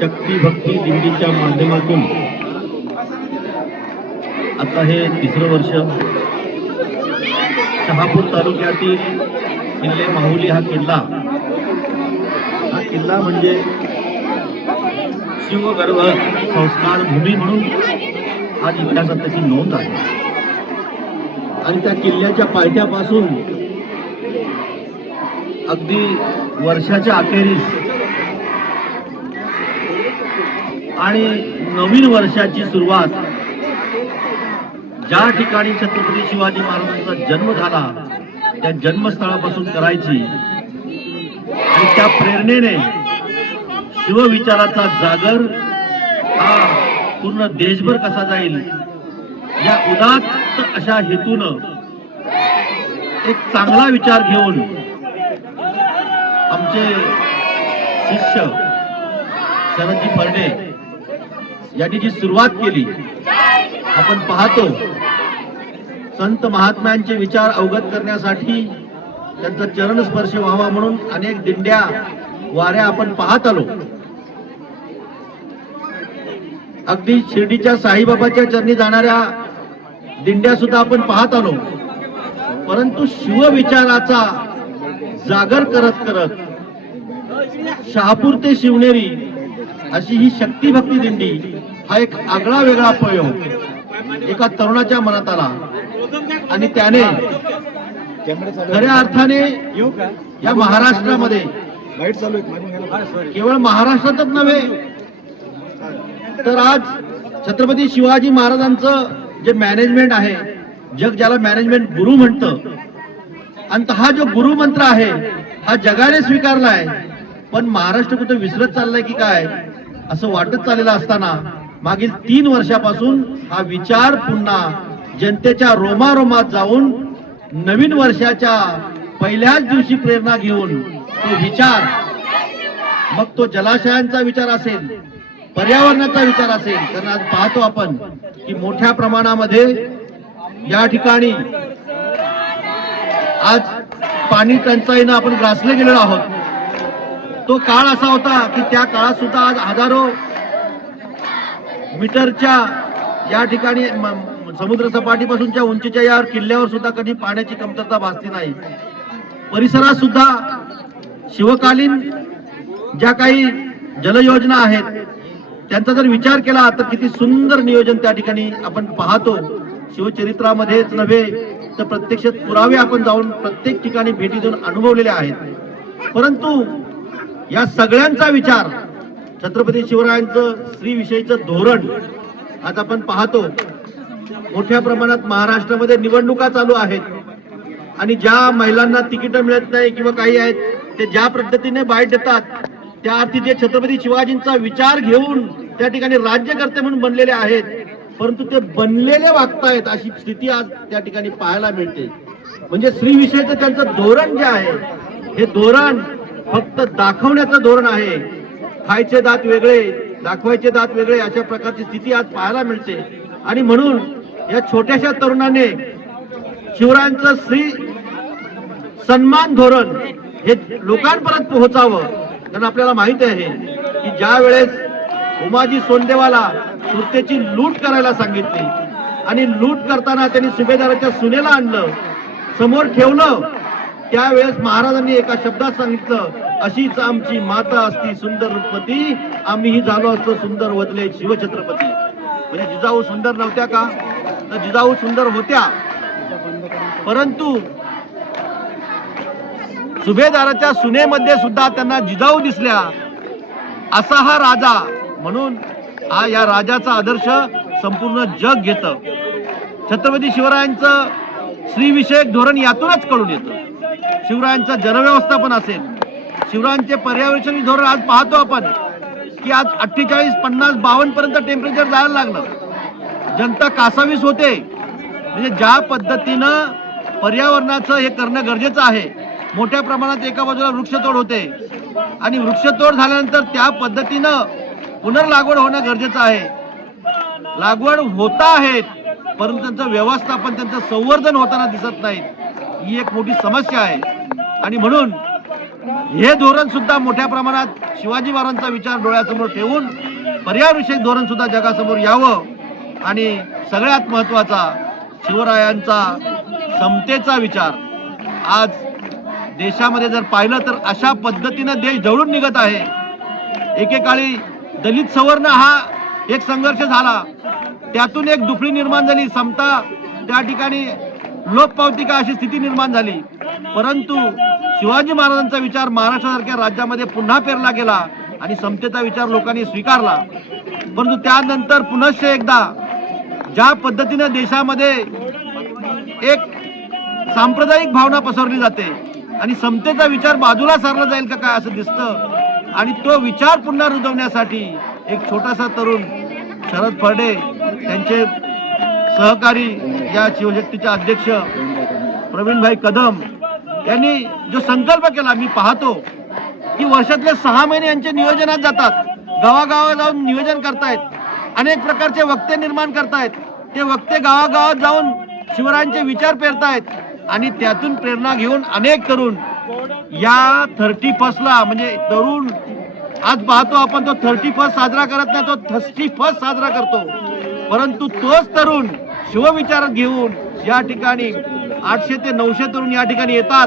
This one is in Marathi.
शक्ती भक्ती दिंडीच्या माध्यमातून. आता हे तिसरं वर्ष. शहापूर तालुक्यातील किल्ले माहुली हा किल्ला. हा किल्ला म्हणजे शिवगर्भ संस्कार भूमी म्हणून आज इतिहासात त्याची नोंद आहे. आणि त्या किल्ल्याच्या पायथ्यापासून अगदी वर्षाच्या अखेरीस आणि नवीन वर्षाची सुरुवात ज्या ठिकाणी छत्रपती शिवाजी महाराजांचा जन्म झाला त्या जन्मस्थळापासून करायची. आणि त्या प्रेरणेने शिवविचाराचा जागर हा पूर्ण देशभर कसा जाईल? या उदात्त अशा हेतून एक चांगला विचार घेऊन आमचे शिष्य शरदजी फर्डे यांनी जी सुरुवात केली आपण पाहतो संत महात्म्यांचे विचार अवगत करण्यासाठी त्यांचा चरण स्पर्श व्हावा म्हणून अनेक दिंड्या वाऱ्या आपण पाहत आलो. अगदी शिर्डीच्या साईबाबाच्या चरणी जाणाऱ्या दिंड्या सुद्धा आपण पाहत आलो. परंतु शिवविचाराचा जागर करत करत शहापूर ते शिवनेरी अशी ही शक्तीभक्ती दिंडी हा एक आगळा वेगळा प्रयोग एका तरुणाच्या मनात आला. आणि त्याने खऱ्या अर्थाने या महाराष्ट्रामध्ये केवळ महाराष्ट्रातच नव्हे तर आज छत्रपती शिवाजी महाराजांचं जे मॅनेजमेंट आहे जग ज्याला मॅनेजमेंट गुरु म्हणतं आणि हा जो गुरु मंत्र आहे हा जगाने स्वीकारला आहे पण महाराष्ट्र कुठे विसरत चाललाय की काय असं वाटत चाललेलं असताना मागील तीन वर्षापासून हा विचार पुन्हा जनतेच्या रोमारोमात जाऊन नवीन वर्षाच्या पहिल्याच दिवशी प्रेरणा घेऊन तो विचार मग तो जलाशयांचा विचार असेल पर्यावरणाचा विचार असेल कारण आज पाहतो आपण की मोठ्या प्रमाणामध्ये या ठिकाणी आज पाणी टंचाईनं आपण ग्रासले गेलेलो आहोत. तो काळ असा होता की त्या काळात सुद्धा आज हजारो मीटरच्या या ठिकाणी म- समुद्र सपाटीपासूनच्या उंचीच्या या किल्ल्यावर सुद्धा कधी पाण्याची कमतरता भासली नाही. परिसरात सुद्धा शिवकालीन ज्या काही जलयोजना आहेत त्यांचा जर विचार केला तर किती सुंदर नियोजन त्या ठिकाणी आपण पाहतो. शिवचरित्रामध्येच नव्हे तर प्रत्यक्षात पुरावे आपण जाऊन प्रत्येक ठिकाणी भेटी देऊन अनुभवलेले आहेत. परंतु या सगळ्यांचा विचार छत्रपती शिवरायांचं स्त्रीविषयीचं धोरण आज आपण पाहतो. मोठ्या प्रमाणात महाराष्ट्रामध्ये निवडणुका चालू आहेत. आणि ज्या महिलांना तिकीट मिळत नाही किंवा काही आहेत ते ज्या पद्धतीने बाहेर देतात त्या अर्थी ते छत्रपती शिवाजींचा विचार घेऊन त्या ठिकाणी राज्यकर्ते म्हणून बनलेले आहेत. परंतु ते बनलेले वागतायत अशी स्थिती आज त्या ठिकाणी पाहायला मिळते. म्हणजे स्त्रीविषयीचं त्यांचं धोरण जे आहे हे धोरण फक्त दाखवण्याचं धोरण आहे. खायचे दात वेगळे दाखवायचे दात वेगळे अशा प्रकारची स्थिती आज पाहायला मिळते. आणि म्हणून या छोट्याशा तरुणाने शिवरायांचं श्री सन्मान धोरण हे लोकांपर्यंत पोहोचावं कारण आपल्याला माहीत आहे की ज्या वेळेस उमाजी सोनदेवाला सुरतेची लूट करायला सांगितली आणि लूट करताना त्यांनी सुभेदाराच्या सुनेला आणलं समोर ठेवलं त्यावेळेस महाराजांनी एका शब्दात सांगितलं अशीच आमची माता असती सुंदर रूपती आम्हीही झालो असतो सुंदर वदले शिवछत्रपती. म्हणजे जिजाऊ सुंदर नव्हत्या का? तर जिजाऊ सुंदर होत्या. परंतु सुभेदाराच्या सुनेमध्ये सुद्धा त्यांना जिजाऊ दिसल्या. असा हा राजा. म्हणून हा या राजाचा आदर्श संपूर्ण जग घेत. छत्रपती शिवरायांचं श्रीविषयक धोरण यातूनच कळून येतं. शिवरायांचं जनव्यवस्थापन असेल. शिवरायांचे पर्यावरण धोरण आज पाहतो आपण की आज अठ्ठेचाळीस पन्नास बावन्न पर्यंत टेम्परेचर जायला लागलं. जनता कासावीस होते. म्हणजे ज्या पद्धतीनं पर्यावरणाचं हे करणं गरजेचं आहे मोठ्या प्रमाणात एका बाजूला वृक्षतोड होते आणि वृक्षतोड झाल्यानंतर त्या पद्धतीनं पुनर्लागवड होणं गरजेचं आहे. लागवड होता आहेत परंतु त्यांचं व्यवस्थापन त्यांचं संवर्धन होताना दिसत नाहीत. ही एक मोठी समस्या आहे. आणि म्हणून हे धोरण सुद्धा मोठ्या प्रमाणात शिवाजी महाराजांचा विचार डोळ्यासमोर ठेवून पर्यायविषयक धोरण सुद्धा जगासमोर यावं आणि सगळ्यात महत्त्वाचा शिवरायांचा समतेचा विचार. आज देशामध्ये जर पाहिलं तर अशा पद्धतीनं देश जवळून निघत आहे. एकेकाळी दलित सवर्ण हा एक संघर्ष झाला. त्यातून एक दुफळी निर्माण झाली. समता त्या ठिकाणी लोप पावती का अशी स्थिती निर्माण झाली? परंतु शिवाजी महाराजांचा विचार महाराष्ट्रासारख्या राज्यामध्ये पुन्हा पेरला गेला आणि समतेचा विचार लोकांनी स्वीकारला. परंतु त्यानंतर पुनश्च एकदा ज्या पद्धतीनं देशामध्ये एक सांप्रदायिक भावना पसरली जाते आणि समतेचा विचार बाजूला सारला जाईल का काय असं दिसतं आणि तो विचार पुन्हा रुजवण्यासाठी एक छोटासा तरुण शरद फडे त्यांचे सहकारी या शिवशक्तीचे अध्यक्ष प्रवीणभाई कदम यांनी जो संकल्प केला मी पाहतो की वर्षातले सहा महिने यांचे नियोजनात जातात. गावागावात जाऊन नियोजन करतायत. अनेक प्रकारचे वक्ते निर्माण करतायत. ते वक्ते गावागावात जाऊन शिवरायांचे विचार पेरतायत आणि त्यातून प्रेरणा घेऊन अनेक तरुण या थर्टी फर्स्टला म्हणजे तरुण आज पाहतो आपण तो थर्टी फर्स्ट साजरा करत नाही तो थर्टी फर्स्ट साजरा करतो. परंतु तोच तरुण शिवविचारात घेऊन या ठिकाणी आठशे ते नऊशे तरुण या ठिकाणी येतात.